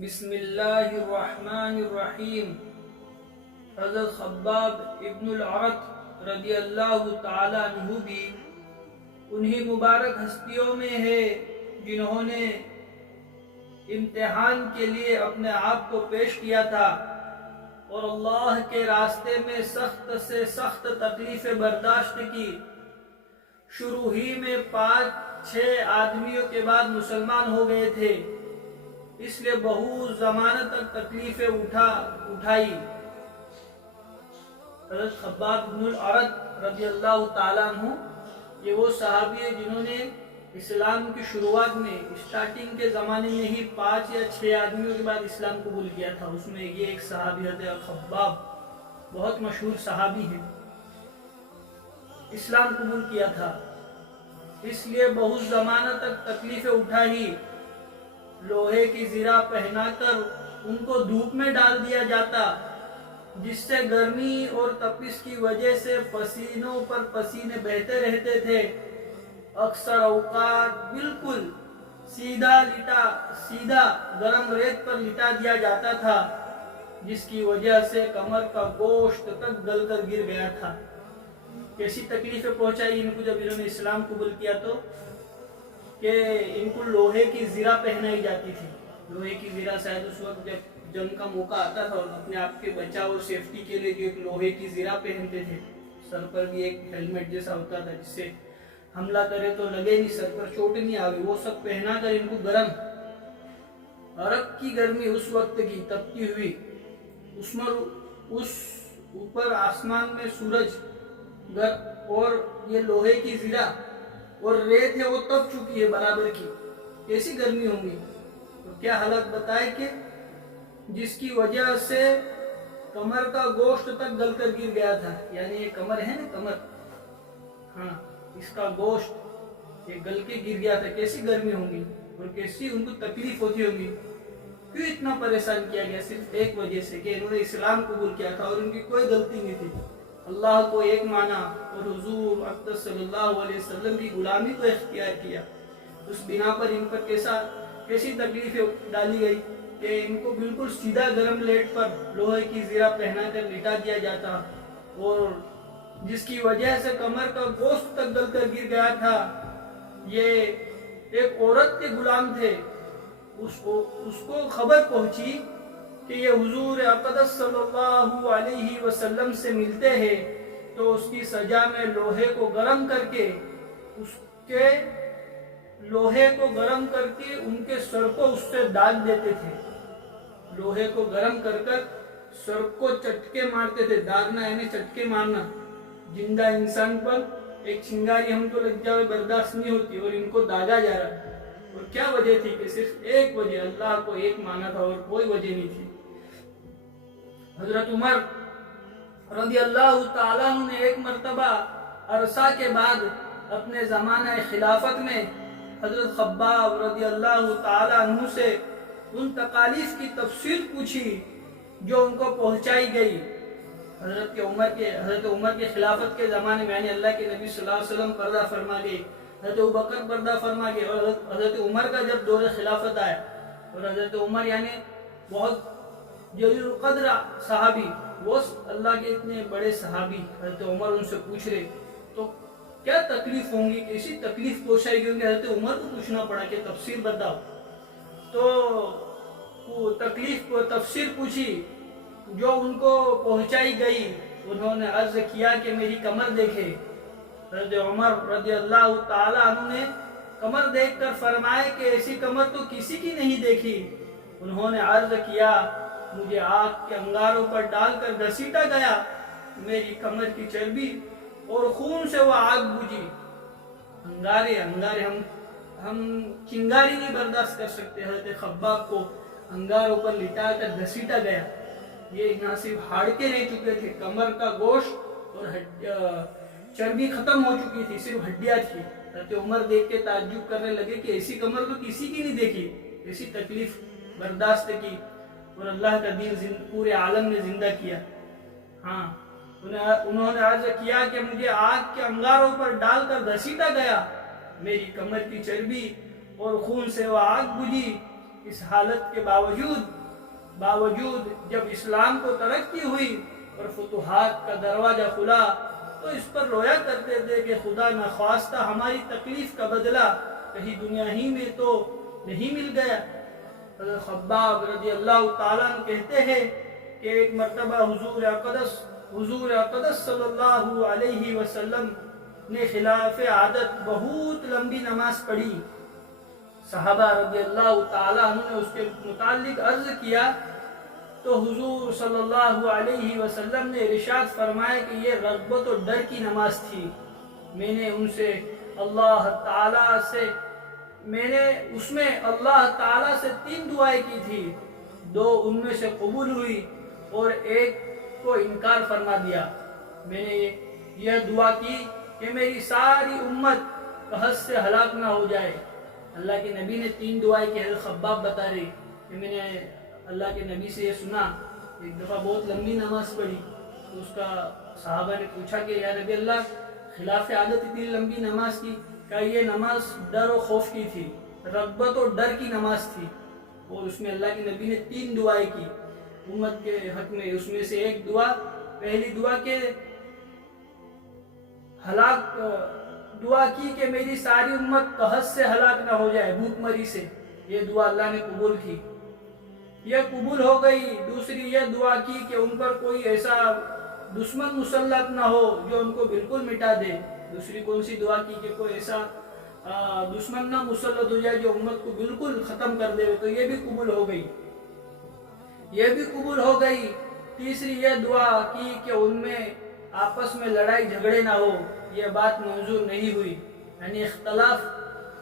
بسم اللہ الرحمن الرحیم۔ حضرت خباب ابن العرت رضی اللہ تعالی عنہ بھی انہی مبارک ہستیوں میں ہے جنہوں نے امتحان کے لیے اپنے آپ کو پیش کیا تھا اور اللہ کے راستے میں سخت سے سخت تکلیفیں برداشت کی۔ شروع ہی میں 5-6 آدمیوں کے بعد مسلمان ہو گئے تھے، اس لیے بہت زمانہ تک تکلیفیں اٹھائی۔ حضرت خباب بن العرت رضی اللہ تعالیٰ عنہ یہ وہ صحابی ہے جنہوں نے اسلام کی شروعات میں اسٹارٹنگ کے زمانے میں ہی 5 یا 6 آدمیوں کے بعد اسلام قبول کیا تھا۔ اس میں یہ ایک صحابی حضرت خباب بہت مشہور صحابی ہے، اسلام قبول کیا تھا، اس لیے بہت زمانہ تک تکلیفیں اٹھائی۔ لوہے کی زرہ پہنا کر ان کو دھوپ میں ڈال دیا جاتا، جس سے گرمی اور تپش کی وجہ سے پسینوں پر پسینے بہتے رہتے تھے۔ اکثر اوقات بالکل سیدھا گرم ریت پر لٹا دیا جاتا تھا، جس کی وجہ سے کمر کا گوشت تک گل کر گر گیا تھا۔ کیسی تکلیفیں پہنچائی ان کو جب انہوں نے اسلام قبول کیا تو کہ ان کو لوہے کی زرہ پہنائی جاتی تھی۔ لوہے کی زرہ شاید اس وقت جب جنگ کا موقع آتا تھا اور اپنے آپ کے بچاؤ اور سیفٹی کے لیے جو ایک لوہے کی زرہ پہنتے تھے، سر پر بھی ایک ہیلمٹ جیسا ہوتا تھا جس سے حملہ کرے تو لگے نہیں، سر پر چوٹ نہیں آوے، وہ سب پہنا کر ان کو گرم عرق کی گرمی اس وقت کی تپتی ہوئی، اس اوپر آسمان میں سورج اور یہ لوہے کی زرہ اور ریت ہے وہ تپ چکی ہے برابر کی، کیسی گرمی ہوں گی۔ تو کیا حالت بتائے کہ جس کی وجہ سے کمر کا گوشت تک گل کر گر گیا تھا، یعنی یہ کمر ہے نا، کمر، ہاں، اس کا گوشت یہ گل کے گر گیا تھا، کیسی گرمی ہوں گی اور کیسی ان کو تکلیف ہوتی ہوگی۔ کیوں اتنا پریشان کیا گیا؟ صرف ایک وجہ سے کہ انہوں نے اسلام قبول کیا تھا اور ان کی کوئی غلطی نہیں تھی، اللہ کو ایک مانا اور حضور اقدس صلی اللہ علیہ وسلم کی غلامی کو اختیار کیا۔ اس بنا پر ان پر کیسی تکلیفیں ڈالی گئی کہ ان کو بالکل سیدھا گرم لیٹ پر لوہے کی زرہ پہنا کر لٹا دیا جاتا، اور جس کی وجہ سے کمر کا گوشت تک گل کر گر گیا تھا۔ یہ ایک عورت کے غلام تھے، اس کو خبر پہنچی کہ یہ حضور اقدس صلی اللہ علیہ وسلم سے ملتے ہیں، تو اس کی سزا میں لوہے کو گرم کر کے ان کے سر کو اس سے داغ دیتے تھے۔ لوہے کو گرم کر سر کو چٹکے مارتے تھے، داغنا یعنی چٹکے مارنا۔ زندہ انسان پر ایک چنگاری ہم کو لگ جائے برداشت نہیں ہوتی، اور ان کو داغا جا رہا، اور کیا وجہ تھی کہ صرف ایک وجہ، اللہ کو ایک مانا تھا اور کوئی وجہ نہیں تھی۔ حضرت عمر رضی اللہ تعالیٰ عنہ نے ایک مرتبہ عرصہ کے بعد اپنے زمانہ خلافت میں حضرت خباب رضی اللہ تعالیٰ عنہ سے ان تکالیف کی تفصیل پوچھی جو ان کو پہنچائی گئی۔ حضرت عمر کے خلافت کے زمانے میں یعنی اللہ کے نبی صلی اللہ علیہ وسلم پردہ فرما گئے، حضرت ابوبکر پردہ فرما گئے، اور حضرت عمر کا جب دور خلافت آیا، اور حضرت عمر یعنی بہت جلیل القدر صحابی، وہ اللہ کے اتنے بڑے صحابی، حضرت عمر ان سے پوچھ رہے تو کیا تکلیف ہوں گی، کیسی تکلیف پہنچائی گئی؟ حضرت عمر کو پوچھنا پڑا کہ تفسیر بتاؤ، تو تفسیر پوچھی جو ان کو پہنچائی گئی۔ انہوں نے عرض کیا کہ میری کمر دیکھے۔ حضرت عمر رضی اللہ تعالیٰ عنہ نے کمر دیکھ کر فرمائے کہ ایسی کمر تو کسی کی نہیں دیکھی۔ انہوں نے عرض کیا مجھے آگ کے انگاروں پر ڈال کر گھسیٹا گیا، میری کمر کی چربی اور خون سے وہ آگ بجھی۔ انگارے ہم چنگاری نہیں برداشت کر سکتے، حضرت خباب کو انگاروں پر لٹا کر گھسیٹا گیا۔ یہ نہ صرف ہاڑکے رہ چکے تھے، کمر کا گوشت اور چربی ختم ہو چکی تھی، صرف ہڈیاں تھی۔ حضرت عمر دیکھ کے تعجب کرنے لگے کہ ایسی کمر تو کسی کی نہیں دیکھی، ایسی تکلیف برداشت کی اور اللہ کا دین پورے عالم میں زندہ کیا۔ ہاں، انہوں نے عرض کیا کہ مجھے آگ کے انگاروں پر ڈال کر گھسیٹا گیا، میری کمر کی چربی اور خون سے وہ آگ بجھی۔ اس حالت کے باوجود جب اسلام کو ترقی ہوئی اور فتوحات کا دروازہ کھلا تو اس پر رویا کرتے تھے کہ خدا نخواستہ ہماری تکلیف کا بدلہ کہیں دنیا ہی میں تو نہیں مل گیا۔ حضرت خباب رضی اللہ تعالیٰ عنہ کہتے ہیں کہ ایک مرتبہ حضور اقدس صلی اللہ علیہ وسلم نے خلاف عادت بہت لمبی نماز پڑھی۔ صحابہ رضی اللہ تعالیٰ عنہ نے اس کے متعلق عرض کیا تو حضور صلی اللہ علیہ وسلم نے ارشاد فرمایا کہ یہ رغبت و ڈر کی نماز تھی۔ میں نے اس میں اللہ تعالیٰ سے 3 دعائیں کی تھی، 2 ان میں سے قبول ہوئی اور ایک کو انکار فرما دیا۔ میں نے یہ دعا کی کہ میری ساری امت قحط سے ہلاک نہ ہو جائے۔ اللہ کے نبی نے 3 دعائیں کی۔ حضرت خباب بتا رہے کہ میں نے اللہ کے نبی سے یہ سنا، ایک دفعہ بہت لمبی نماز پڑھی تو اس کا صحابہ نے پوچھا کہ یا نبی اللہ خلاف عادت اتنی لمبی نماز کی، کہ یہ نماز ڈر و خوف کی تھی، رغبت اور ڈر کی نماز تھی، اور اس میں اللہ کے نبی نے 3 دعائیں کی امت کے حق میں۔ اس میں سے ایک دعا، پہلی دعا دعا کی کہ میری ساری امت قحط سے ہلاک نہ ہو جائے، بھوک مری سے۔ یہ دعا اللہ نے قبول کی، یہ قبول ہو گئی۔ دوسری یہ دعا کی کہ ان پر کوئی ایسا دشمن مسلط نہ ہو جو ان کو بالکل مٹا دے۔ دوسری کون سی دعا کی کہ کوئی ایسا دشمن نہ مسلط ہو جائے جو امت کو بالکل ختم کر دے، تو یہ بھی قبول ہو گئی۔ تیسری یہ دعا کی کہ ان میں آپس میں لڑائی جھگڑے نہ ہو، یہ بات منظور نہیں ہوئی، یعنی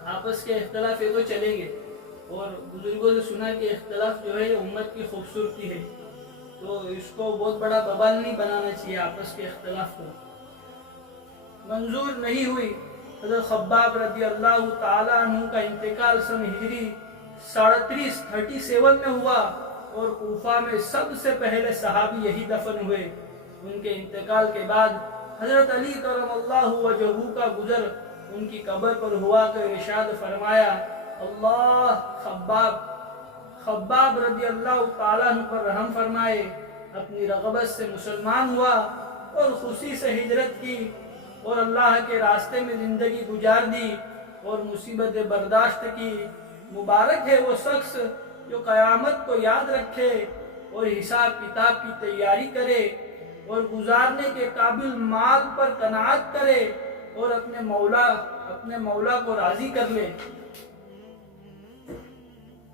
آپس کے اختلاف یہ تو چلیں گے، اور بزرگوں سے سنا کہ اختلاف جو ہے امت کی خوبصورتی ہے، تو اس کو بہت بڑا ببال نہیں بنانا چاہیے، آپس کے اختلاف کو منظور نہیں ہوئی۔ حضرت خباب رضی اللہ تعالیٰ عنہ کا انتقال سن ہجری 37 میں ہوا، اور کوفہ میں سب سے پہلے صحابی یہی دفن ہوئے۔ ان کے انتقال کے بعد حضرت علی کرم اللہ وجہہ کا گزر ان کی قبر پر ہوا تو ارشاد فرمایا، اللہ خباب رضی اللہ تعالیٰ عنہ پر رحم فرمائے، اپنی رغبت سے مسلمان ہوا اور خوشی سے ہجرت کی اور اللہ کے راستے میں زندگی گزار دی اور مصیبت برداشت کی۔ مبارک ہے وہ شخص جو قیامت کو یاد رکھے اور حساب کتاب کی تیاری کرے اور گزارنے کے قابل مال پر قناعت کرے اور اپنے مولا کو راضی کر لے۔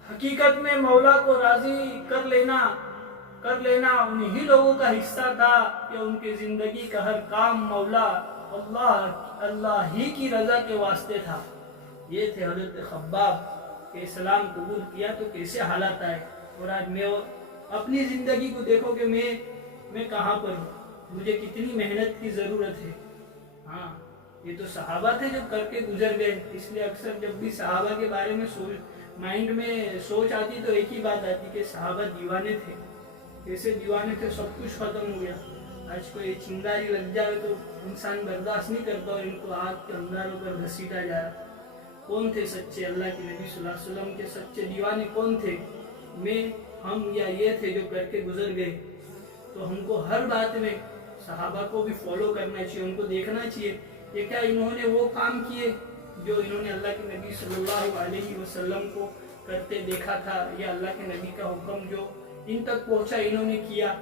حقیقت میں مولا کو راضی کر لینا انہی لوگوں کا حصہ تھا کہ ان کی زندگی کا ہر کام مولا اللہ ہی کی رضا کے واسطے تھا۔ یہ تھے حضرت خباب کہ اسلام قبول کیا تو کیسے حالات آئے، اور آج میں اپنی زندگی کو دیکھو کہ میں کہاں پر ہوں، مجھے کتنی محنت کی ضرورت ہے۔ ہاں، یہ تو صحابہ تھے جو کر کے گزر گئے، اس لیے اکثر جب بھی صحابہ کے بارے میں مائنڈ میں سوچ آتی تو ایک ہی بات آتی کہ صحابہ دیوانے تھے، کیسے دیوانے تھے، سب کچھ ختم ہو گیا۔ آج کوئی چنگاری لگ جائے تو انسان برداشت نہیں کرتا اور ان کو آگ کے انگاروں پر گھسیٹا جا رہا۔ کون تھے سچے اللہ کے نبی صلی اللہ علیہ وسلم کے سچے دیوانے کون تھے؟ ہم یا یہ تھے جو کر کے گزر گئے؟ تو ہم کو ہر بات میں صحابہ کو بھی فالو کرنا چاہیے، ان کو دیکھنا چاہیے کہ کیا انہوں نے وہ کام کیے جو انہوں نے اللہ کے نبی صلی اللہ علیہ وسلم کو کرتے دیکھا تھا، یا اللہ کے نبی کا حکم جو ان تک پہنچا انہوں نے کیا۔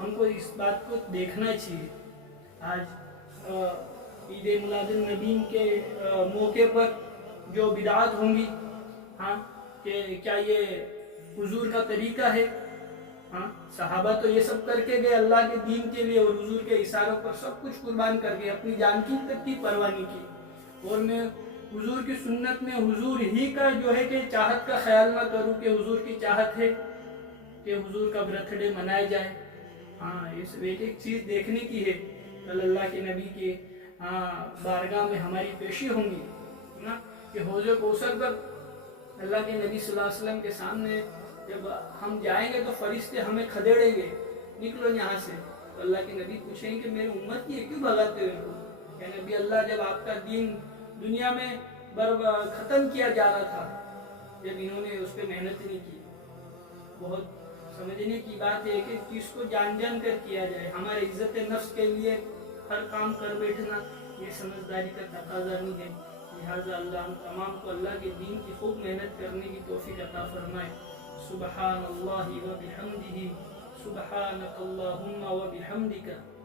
ہم کو اس بات کو دیکھنا چاہیے۔ آج عید میلاد النبی کے موقع پر جو بدعات ہوں گی، ہاں، کہ کیا یہ حضور کا طریقہ ہے؟ ہاں، صحابہ تو یہ سب کر کے گئے اللہ کے دین کے لیے، اور حضور کے اشاروں پر سب کچھ قربان کر کے اپنی جان کی تک کی پرواہ نہیں کی۔ اور میں حضور کی سنت میں حضور ہی کا جو ہے کہ چاہت کا خیال نہ کروں کہ حضور کی چاہت ہے کہ حضور کا برتھ ڈے منایا جائے۔ ہاں، اس ایک چیز دیکھنے کی ہے، کل اللہ کے نبی کے بارگاہ میں ہماری پیشی ہوں گی نا، کہ حوض کوثر پر اللہ کے نبی صلی اللہ علیہ وسلم کے سامنے جب ہم جائیں گے تو فرشتے ہمیں کھدیڑیں گے، نکلو یہاں سے۔ تو اللہ کے نبی پوچھیں گے کہ میری امت کی کیوں بھگاتے ہو ان کو؟ کہ نبی اللہ، جب آپ کا دین دنیا میں ختم کیا جا رہا تھا، جب انہوں نے اس پہ محنت نہیں کی. بہت سمجھنے کی بات ہے کہ چیز کو جان جان کر کیا جائے. ہمارے عزت نفس کے لیے ہر کام کر بیٹھنا یہ سمجھداری کا تقاضا نہیں ہے. لہٰذا اللہ ہم تمام کو اللہ کے دین کی خوب محنت کرنے کی توفیق عطا فرمائے. سبحان اللہ و بحمدہ، سبحانک اللہم و بحمدک.